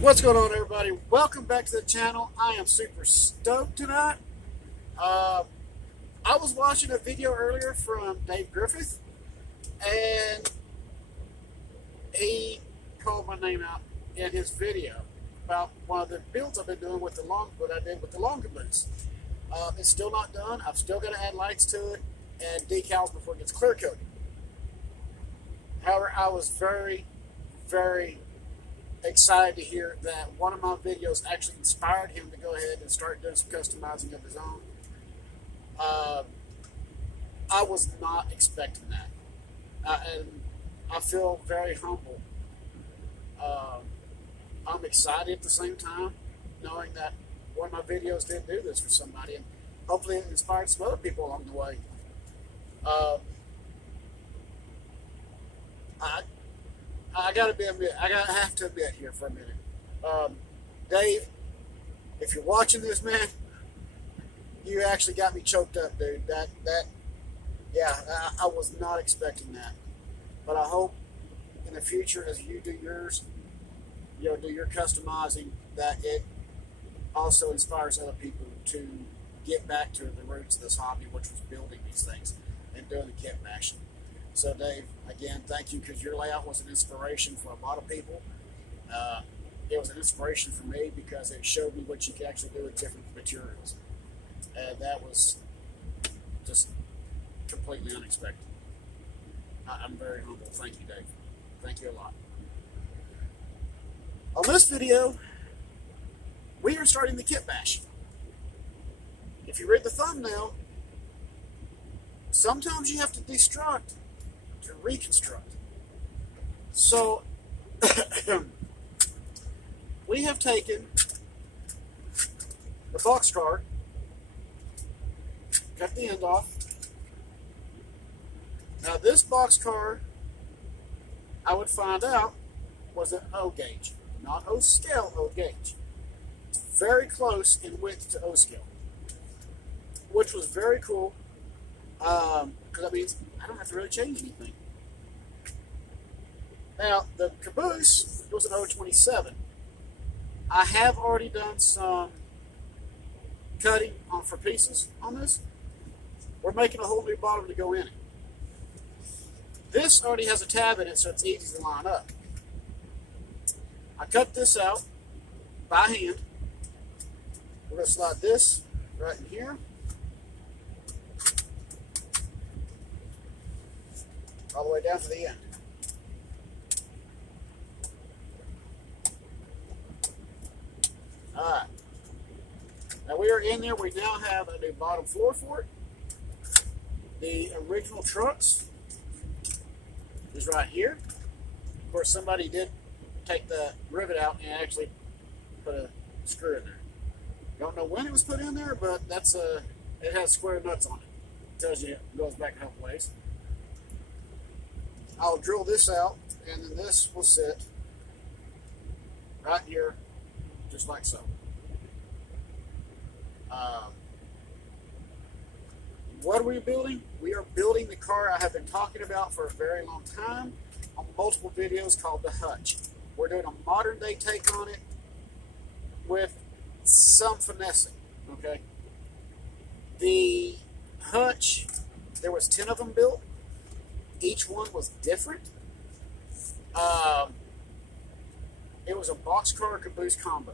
What's going on, everybody? Welcome back to the channel. I am super stoked tonight. I was watching a video earlier from Dave Griffith, and he called my name out in his video about one of the builds I've been doing with what I did with the long caboose. It's still not done. I've still got to add lights to it and decals before it gets clear coated. However, I was very, very excited to hear that one of my videos actually inspired him to go ahead and start doing some customizing of his own. I was not expecting that, and I feel very humble. I'm excited at the same time, knowing that one of my videos did do this for somebody, and hopefully it inspired some other people along the way. I have to admit here for a minute, Dave, if you're watching this, man, you actually got me choked up, dude. I was not expecting that, but I hope in the future, as you do yours, do your customizing, that it also inspires other people to get back to the roots of this hobby, which was building these things and doing the kit bashing. So, Dave, again, thank you, because your layout was an inspiration for a lot of people. It was an inspiration for me because it showed me what you can actually do with different materials. And that was just completely unexpected. I'm very humble. Thank you, Dave. Thank you a lot. On this video, we are starting the kit bash. If you read the thumbnail, sometimes you have to deconstruct to reconstruct. So we have taken the boxcar, cut the end off. Now this boxcar, I would find out, was an O gauge, not O scale O gauge. It's very close in width to O scale, which was very cool, because that means I don't have to really change anything. Now, the caboose was an O27. I have already done some cutting for pieces on this. We're making a whole new bottom to go in it. This already has a tab in it, so it's easy to line up. I cut this out by hand. We're going to slide this right in here. All the way down to the end. Alright. Now we are in there. We now have a new bottom floor for it. The original trucks is right here. Of course, somebody did take the rivet out and actually put a screw in there. Don't know when it was put in there, but that's it has square nuts on it. Tells you it goes back a couple ways. I'll drill this out, and then this will sit right here, just like so. What are we building? We are building the car I have been talking about for a very long time on multiple videos, called the Hutch. We're doing a modern day take on it with some finessing, okay? The Hutch, there was 10 of them built. Each one was different. It was a boxcar caboose combo.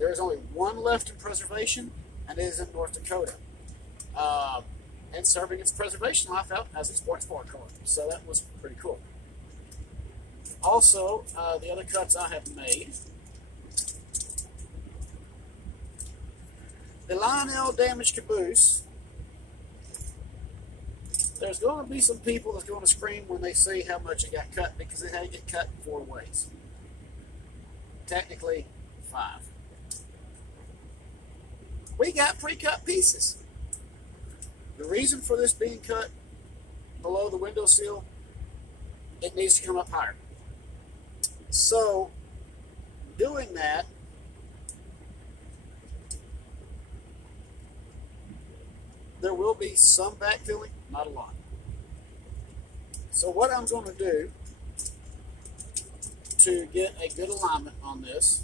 There is only one left in preservation, and it is in North Dakota. And serving its preservation life out as a sports bar car. So that was pretty cool. Also, the other cuts I have made. The Lionel damaged caboose. There's going to be some people that's going to scream when they see how much it got cut, because it had to get cut in 4 ways. Technically, 5. We got pre-cut pieces. The reason for this being cut below the windowsill, it needs to come up higher. So, doing that, there will be some backfilling, not a lot. So what I'm going to do to get a good alignment on this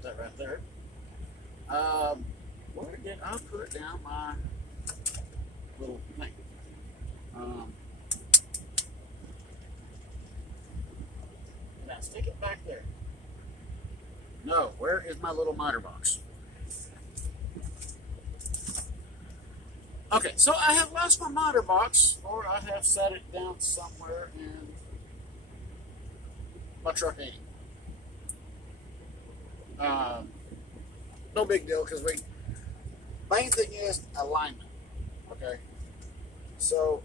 put that right there. Where did I put down my little thing? Did I stick it back there? No, where is my little miter box? Okay, so I have lost my miter box, or I have set it down somewhere in my truck 80. No big deal, because main thing is alignment. Okay, so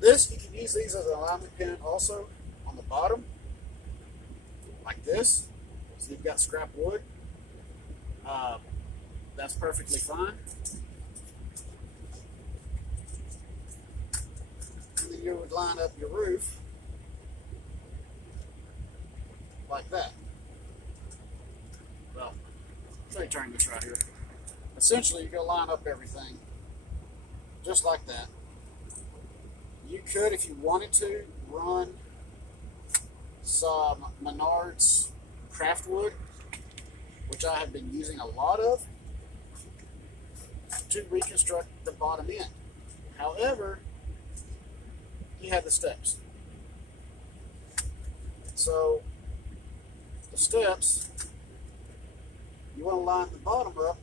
this, you can use these as an alignment pin also on the bottom, like this. So you've got scrap wood. That's perfectly fine. And then you would line up your roof like that. Well, let me turn this right here. Essentially, you're going to line up everything just like that. You could, if you wanted to, run some Menards craft wood, which I have been using a lot of, to reconstruct the bottom end. However, you have the steps. So the steps, you want to line the bottom up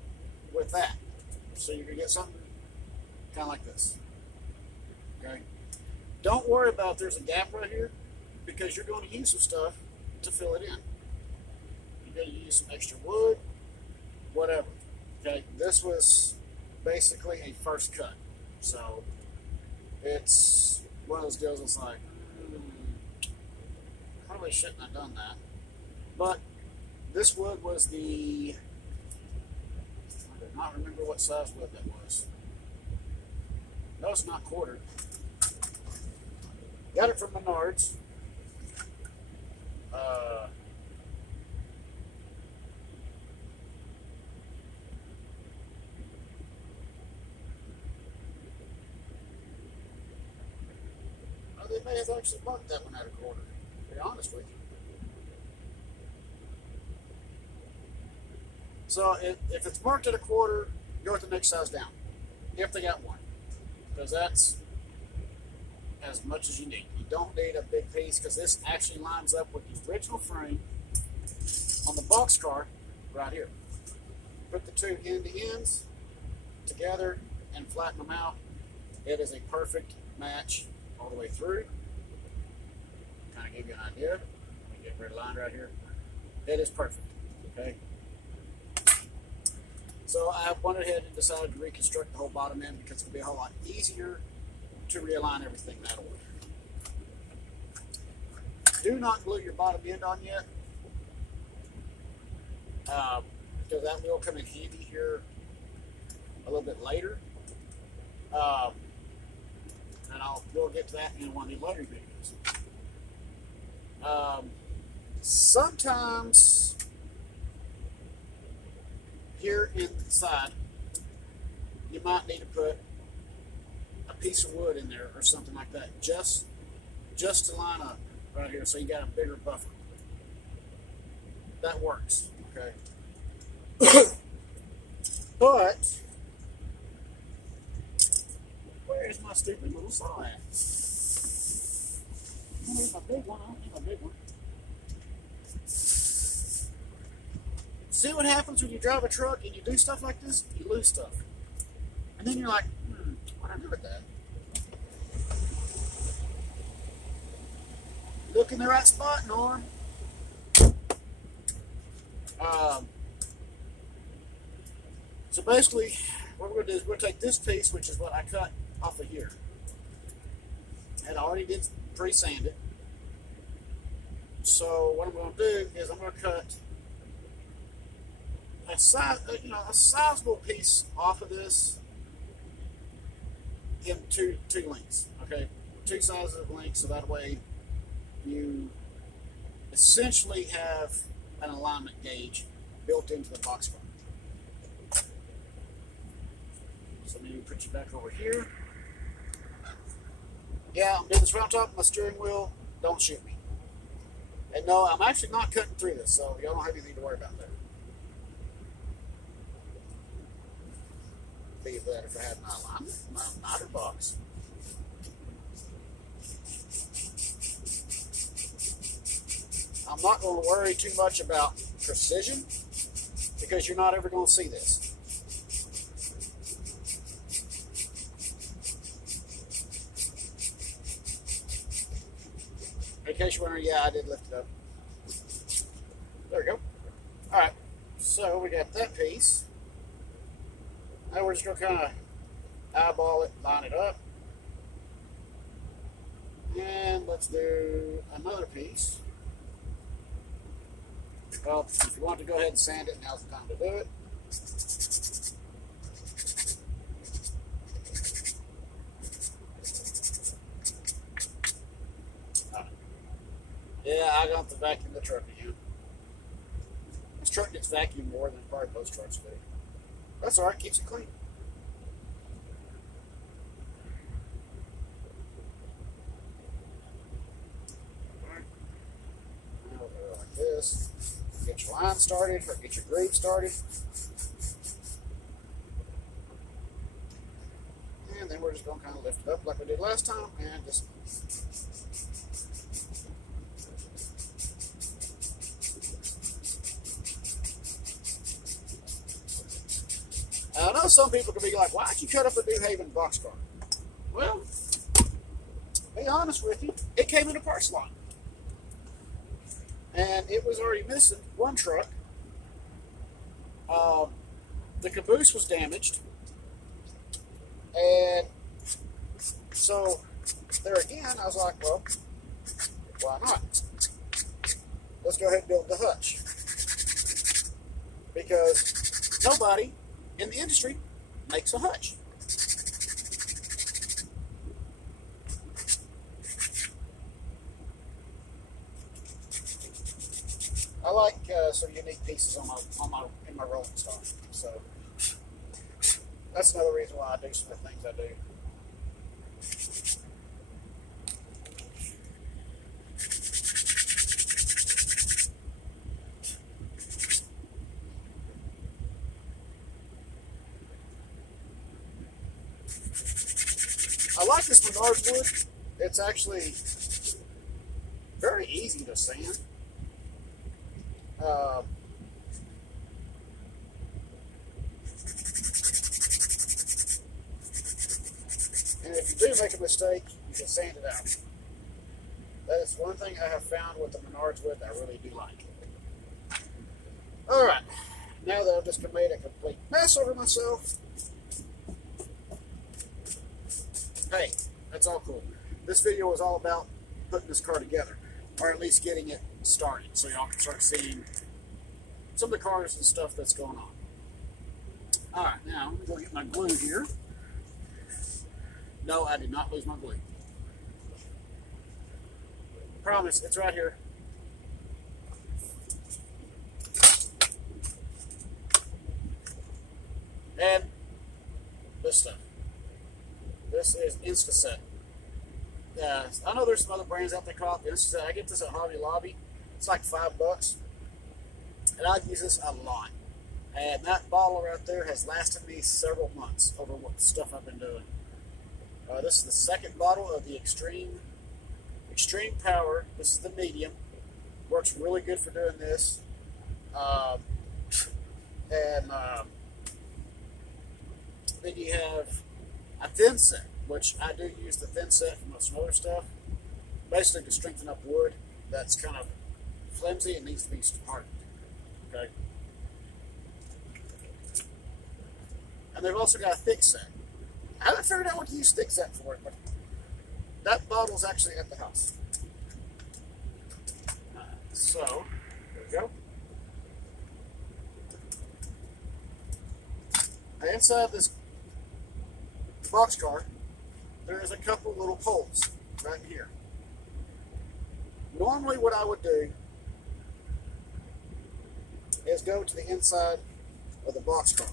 with that. So you're going to get something kind of like this. Okay? Don't worry about there's a gap right here, because you're going to use some stuff to fill it in. You're going to use some extra wood, whatever. Okay? This was basically a first cut. So it's one of those deals that's like, probably shouldn't have done that. But this wood was the, I do not remember what size wood that was. No, it's not quarter. Got it from Menards. They may have actually marked that one at a quarter, to be honest with you. So if it's marked at a quarter, go with the next size down, if they got one, because that's as much as you need. You don't need a big piece, because this actually lines up with the original frame on the boxcar right here. Put the two end to ends together and flatten them out. It is a perfect match all the way through. Kind of give you an idea. Let me get a red line right here. It is perfect. Okay. So I went ahead and decided to reconstruct the whole bottom end, because it'll be a whole lot easier to realign everything that way. Do not glue your bottom end on yet, because that will come in handy here a little bit later. And we'll get to that in one of the later videos. Sometimes here inside, you might need to put a piece of wood in there or something like that, just to line up right here, so you got a bigger buffer. That works, okay? But where is my stupid little saw at? There's my big one. I don't need my big one. See what happens when you drive a truck and you do stuff like this? You lose stuff. And then you're like, what do I do with that? Look in the right spot, Norm. So basically, what we're going to do is we're going to take this piece, which is what I cut off of here. And I already did pre-sand it. So what I'm going to do is I'm going to cut a sizable piece off of this in two lengths. Okay, two sizes of length, so that way you essentially have an alignment gauge built into the boxcar. So maybe put you back over here. Yeah, I'm doing this right on top of my steering wheel. Don't shoot me. And no, I'm actually not cutting through this, so y'all don't have anything to worry about there. Be better if I had my alignment, my miter box. I'm not going to worry too much about precision because you're not ever going to see this. In case you're wondering, yeah, I did lift it up. There we go. All right, so we got that piece. Now we're just going to kind of eyeball it, line it up. And let's do another piece. Well, if you want to go ahead and sand it, now's the time to do it. Yeah, I got to vacuum the truck again. This truck gets vacuumed more than probably most trucks do. That's alright, keeps it clean. Alright. Now we'll go like this. Get your line started, or get your groove started. And then we're just going to kind of lift it up like we did last time and just I know some people can be like, why'd you cut up a New Haven boxcar? Well, to be honest with you, it came in a parts line. And it was already missing one truck. The caboose was damaged. And so, there again, I was like, well, why not? Let's go ahead and build the hutch. Because nobody in the industry makes a hutch. I like some unique pieces in my rolling stock. So that's another reason why I do some of the things I do. I like this Menards wood. It's actually very easy to sand. And if you do make a mistake, you can sand it out. That is one thing I have found with the Menards wood that I really do like. Alright, now that I've just made a complete mess over myself, hey, that's all cool. This video was all about putting this car together, or at least getting it started, so y'all can start seeing some of the cars and stuff that's going on. Alright, now I'm going to go get my glue here. No, I did not lose my glue. Promise, it's right here. And this stuff. This is Instaset. I know there's some other brands out there called Instaset. I get this at Hobby Lobby. It's like $5. And I use this a lot. And that bottle right there has lasted me several months over what stuff I've been doing. This is the second bottle of the Extreme Power. This is the medium. Works really good for doing this. Then you have a thin set, which I do use the thin set for some other stuff. Basically to strengthen up wood that's kind of flimsy and needs to be hardened. Okay. And they've also got a thick set. I haven't figured out what to use thick set for it, but that bottle's actually at the house. So, there we go. And inside this boxcar, there is a couple little holes right here. Normally what I would do is go to the inside of the boxcar.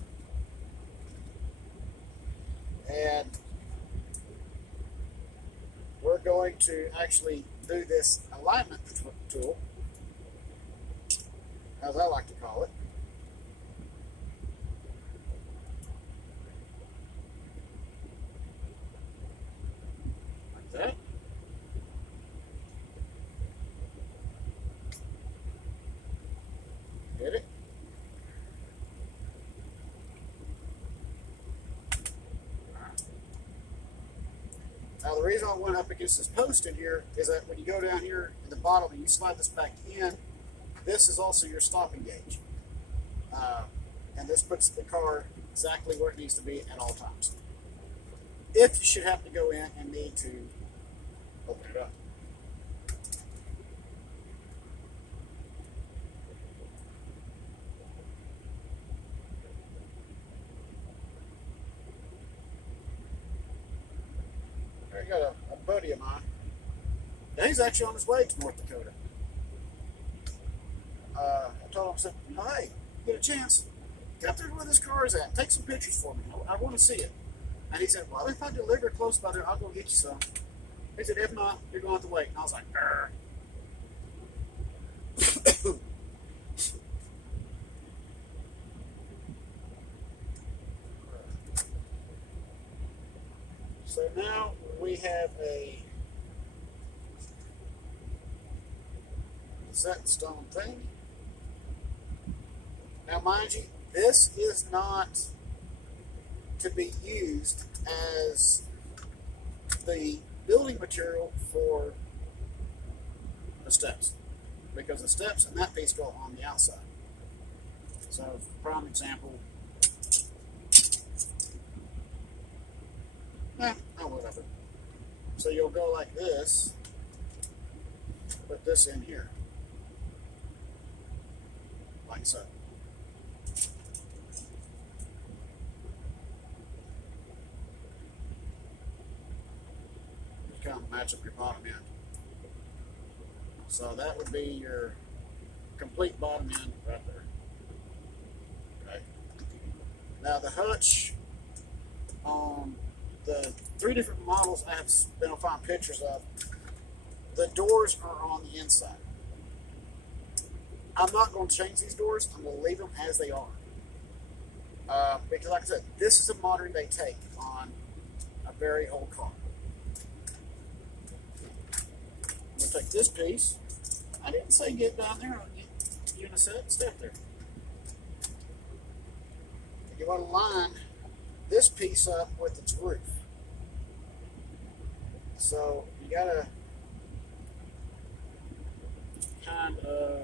And we're going to actually do this alignment tool as I like to call it. Like that. Get it? Now the reason I went up against this post in here is that when you go down here in the bottom and you slide this back in, this is also your stopping gauge. And this puts the car exactly where it needs to be at all times. If you should have to go in and need to open it up. I got a buddy of mine. And he's actually on his way to North Dakota. I told him, I said, hey, get a chance, get up there where this car is at. Take some pictures for me. I want to see it. And he said, well, if I deliver close by there, I'll go get you some. He said, if not, you're going to have to wait. And I was like, So now we have a set in stone thing. Now, mind you, this is not to be used as the building material for the steps, because the steps and that piece go on the outside. So, prime example. Whatever. So you'll go like this, put this in here, like so. Just kind of match up your bottom end. So that would be your complete bottom end right there. Okay. Now the hutch on the 3 different models I have been able to find pictures of, the doors are on the inside. I'm not going to change these doors. I'm going to leave them as they are. Because like I said, this is a modern day take on a very old car. I'm going to take this piece. I didn't say get down there. I'll get you in a step there. You want to line this piece up with its roof. So you gotta kind of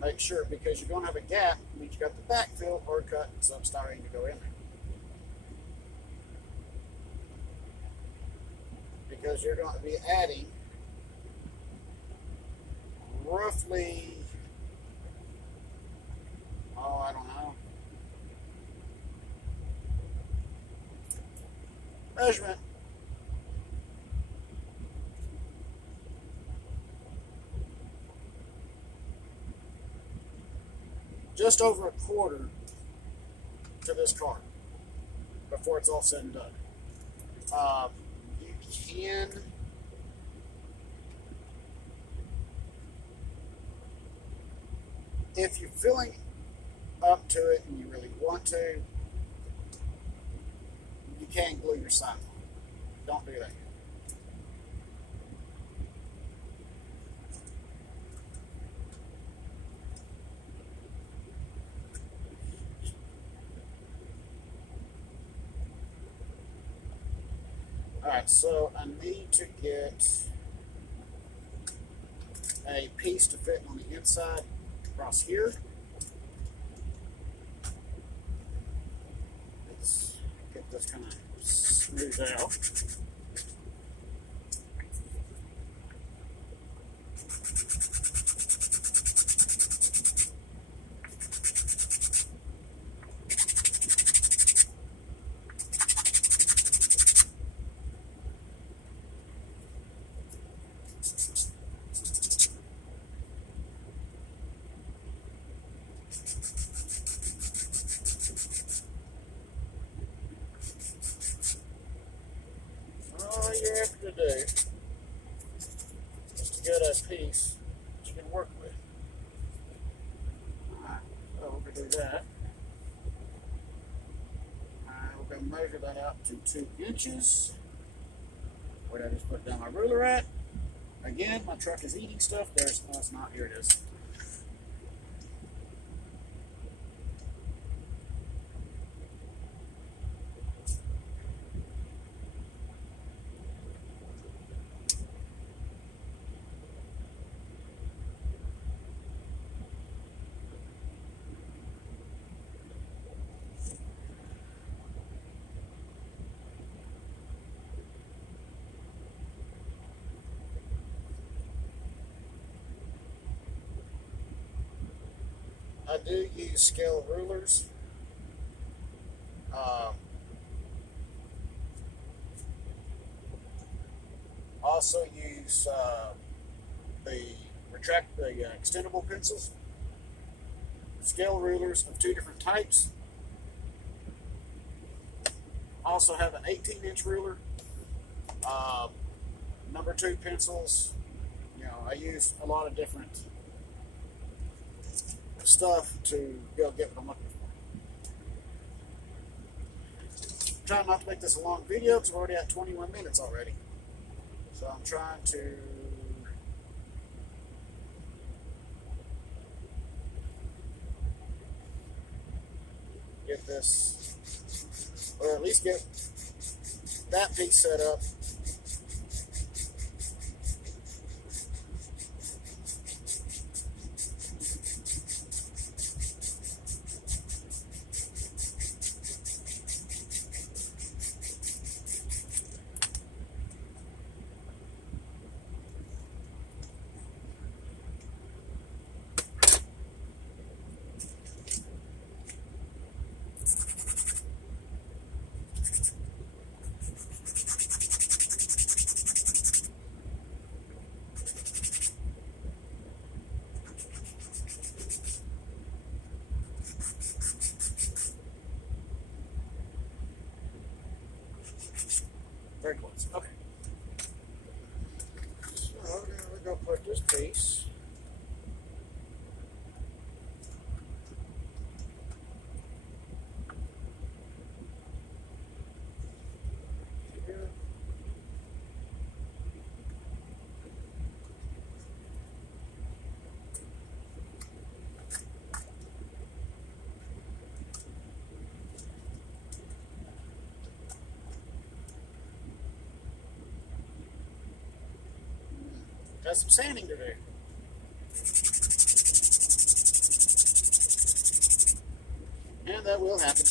make sure, because you're gonna have a gap, means you got the backfill or cut some styrene to go in there. Because you're going to be adding roughly, I don't know, measurement. Just over a quarter to this car before it's all said and done. You can if you're filling up to it and you really want to, you can glue your side on. Don't do that. Alright, so I need to get a piece to fit on the inside across here. Let's get this kind of smoothed out. All you have to do good a piece that you can work with. Alright, so we're going to do that. Alright, we're going to measure that out to 2 inches. Where did I just put down my ruler at? Again, my truck is eating stuff. There's, no, it's not. Here it is. I do use scale rulers. Also use the extendable pencils. Scale rulers of 2 different types. Also have an 18-inch ruler. Number 2 pencils. You know, I use a lot of different stuff to be able to get what I'm looking for. Trying not to make this a long video because we're already at 21 minutes already. So I'm trying to get this, or at least get that piece set up. Very close. Okay. So now we're going to put this piece here. Got some sanding to do. And that will happen.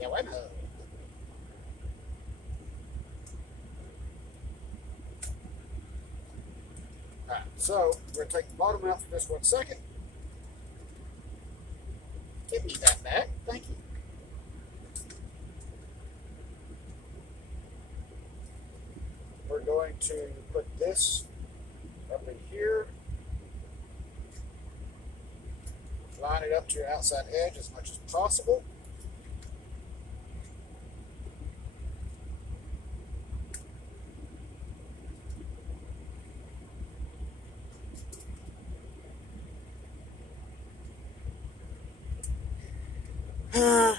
Yeah, why not? Alright, so we're going to take the bottom out for just 1 second. Give me that back. Thank you. We're going to put this up in here. Line it up to your outside edge as much as possible.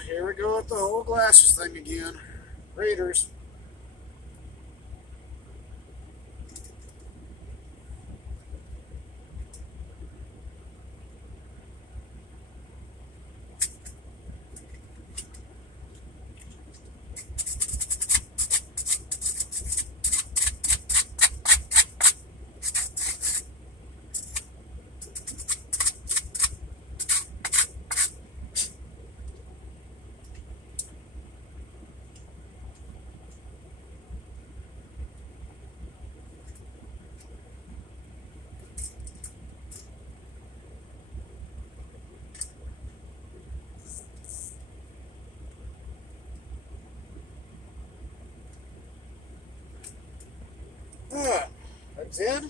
Here we go with the whole glasses thing again. Readers. That's it.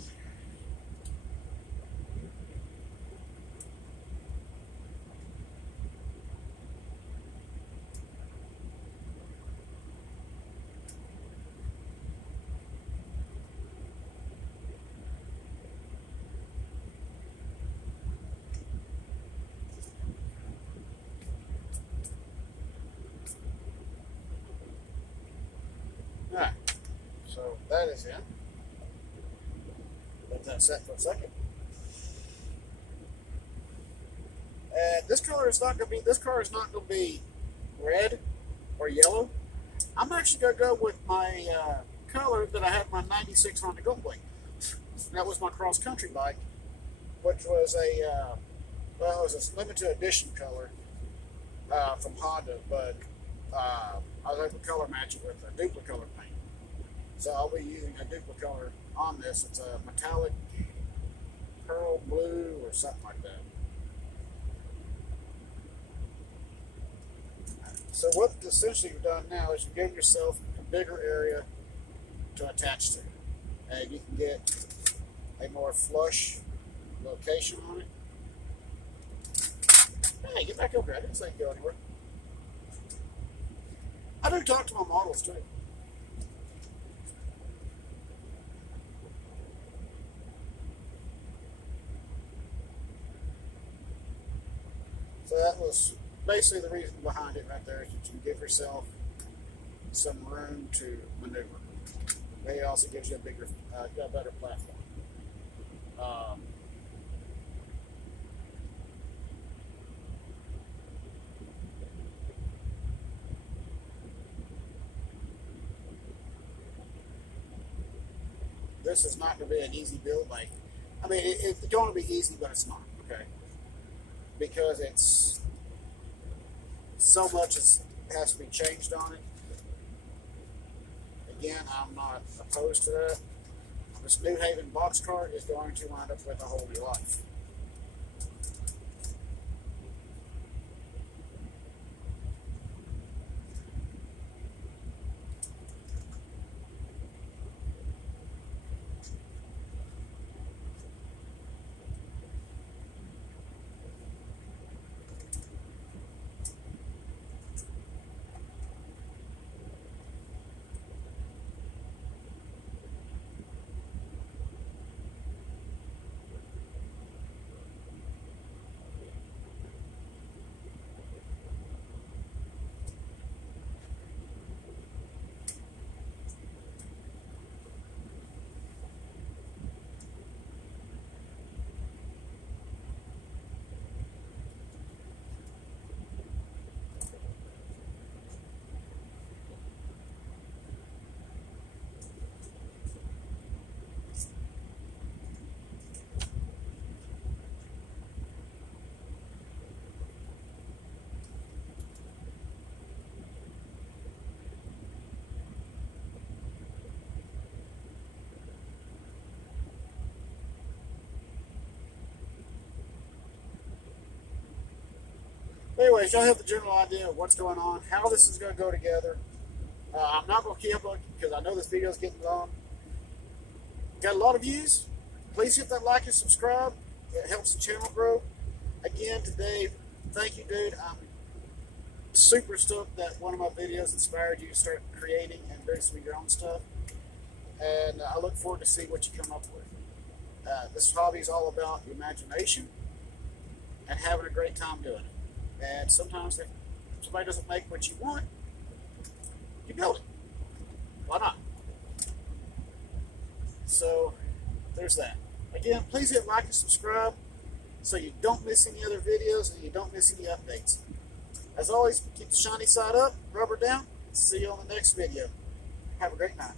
So that is in. Let that set for a second. And this color is not going to be. This car is not going to be red or yellow. I'm actually going to go with my color that I had my '96 Honda Goldwing. That was my cross country bike, which was a well, it was a limited edition color from Honda, but I was able to color match it with a Duplicolor paint. So I'll be using a Duplicolor on this. It's a metallic pearl blue or something like that. So what essentially you've done now is you give yourself a bigger area to attach to, and you can get a more flush location on it. Hey, get back over here. I didn't say go anywhere. I do talk to my models too. So that was basically the reason behind it right there, is that you can give yourself some room to maneuver. But it also gives you a bigger, a better platform. This is not going to be an easy build. Like, I mean, it's going to be easy, but it's not, okay? Because it's so much has to be changed on it. Again, I'm not opposed to that. This New Haven box cart is going to wind up with a whole new life. Anyways, y'all have the general idea of what's going on, how this is going to go together. I'm not going to keep looking because I know this video is getting long. Got a lot of views. Please hit that like and subscribe. It helps the channel grow. Again, today, thank you, dude. I'm super stoked that one of my videos inspired you to start creating and doing some of your own stuff. And I look forward to see what you come up with. This hobby is all about imagination and having a great time doing it. And sometimes if somebody doesn't make what you want, you build it. Why not? So there's that. Again, please hit like and subscribe so you don't miss any other videos and you don't miss any updates. As always, keep the shiny side up, rubber down. See you on the next video. Have a great night.